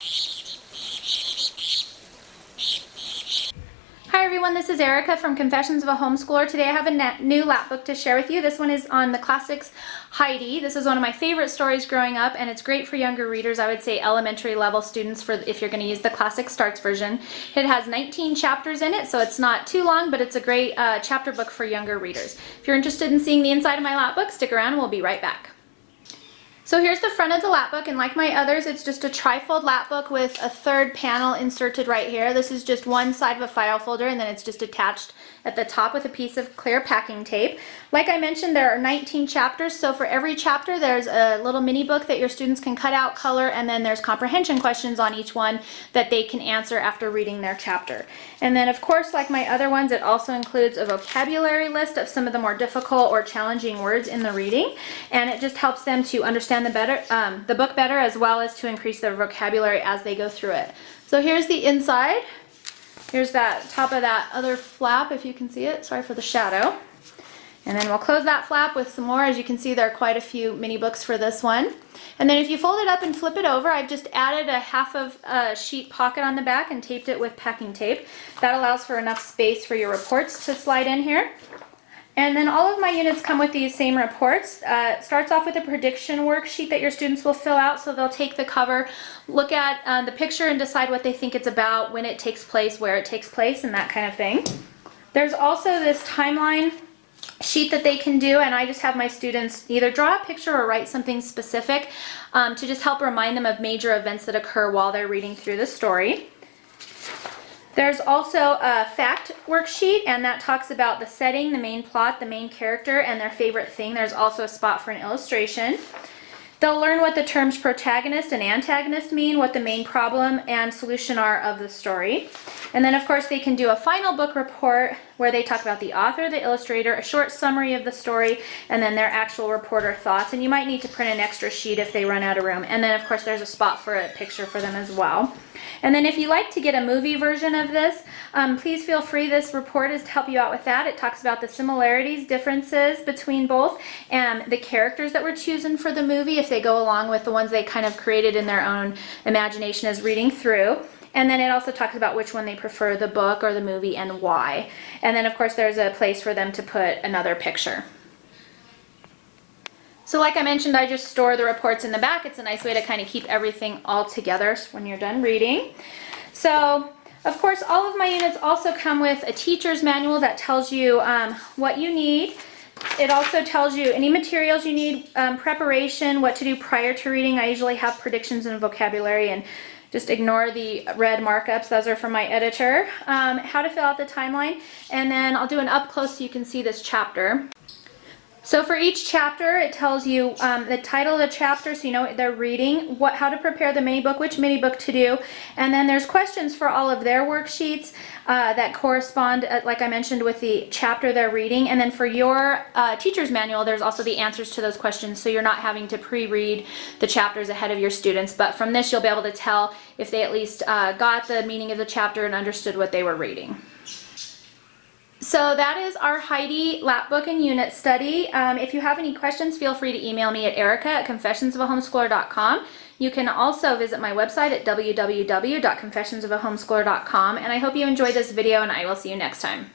Hi everyone, this is Erica from Confessions of a Homeschooler. Today I have a new lap book to share with you. This one is on the classics Heidi. This is one of my favorite stories growing up, and it's great for younger readers. I would say elementary level students for if you're going to use the classic starts version. It has 19 chapters in it, so it's not too long, but it's a great chapter book for younger readers. If you're interested in seeing the inside of my lap book, stick around and we'll be right back. So here's the front of the lap book, and like my others, it's just a trifold lap book with a third panel inserted right here. This is just one side of a file folder, and then it's just attached at the top with a piece of clear packing tape. Like I mentioned, there are 19 chapters, so for every chapter there's a little mini book that your students can cut out, color, and then there's comprehension questions on each one that they can answer after reading their chapter. And then of course, like my other ones, it also includes a vocabulary list of some of the more difficult or challenging words in the reading, and it just helps them to understand the book better, as well as to increase their vocabulary as they go through it. So here's the inside. Here's that top of that other flap, if you can see it. Sorry for the shadow. And then we'll close that flap with some more. As you can see, there are quite a few mini books for this one. And then if you fold it up and flip it over, I've just added a half of a sheet pocket on the back and taped it with packing tape. That allows for enough space for your reports to slide in here. And then all of my units come with these same reports. It starts off with a prediction worksheet that your students will fill out, so they'll take the cover, look at the picture and decide what they think it's about, when it takes place, where it takes place, and that kind of thing. There's also this timeline sheet that they can do, and I just have my students either draw a picture or write something specific to just help remind them of major events that occur while they're reading through the story. There's also a fact worksheet, and that talks about the setting, the main plot, the main character, and their favorite thing. There's also a spot for an illustration. They'll learn what the terms protagonist and antagonist mean, what the main problem and solution are of the story. And then of course they can do a final book report where they talk about the author, the illustrator, a short summary of the story, and then their actual report or thoughts. And you might need to print an extra sheet if they run out of room. And then of course there's a spot for a picture for them as well. And then if you like to get a movie version of this, please feel free. This report is to help you out with that. It talks about the similarities, differences between both, and the characters that were chosen for the movie, if they go along with the ones they kind of created in their own imagination as reading through. And then it also talks about which one they prefer, the book or the movie, and why. And then of course there's a place for them to put another picture. So like I mentioned, I just store the reports in the back. It's a nice way to kind of keep everything all together when you're done reading. So of course all of my units also come with a teacher's manual that tells you what you need. It also tells you any materials you need, preparation, what to do prior to reading. I usually have predictions and vocabulary, and just ignore the red markups. Those are from my editor. How to fill out the timeline, and then I'll do an up close so you can see this chapter. So for each chapter, it tells you the title of the chapter, so you know what they're reading, how to prepare the mini book, which mini book to do, and then there's questions for all of their worksheets that correspond, like I mentioned, with the chapter they're reading. And then for your teacher's manual, there's also the answers to those questions, so you're not having to pre-read the chapters ahead of your students. But from this, you'll be able to tell if they at least got the meaning of the chapter and understood what they were reading. So that is our Heidi Lap Book and Unit Study. If you have any questions, feel free to email me at erica@confessionsofahomeschooler.com. You can also visit my website at www.confessionsofahomeschooler.com, and I hope you enjoyed this video, and I will see you next time.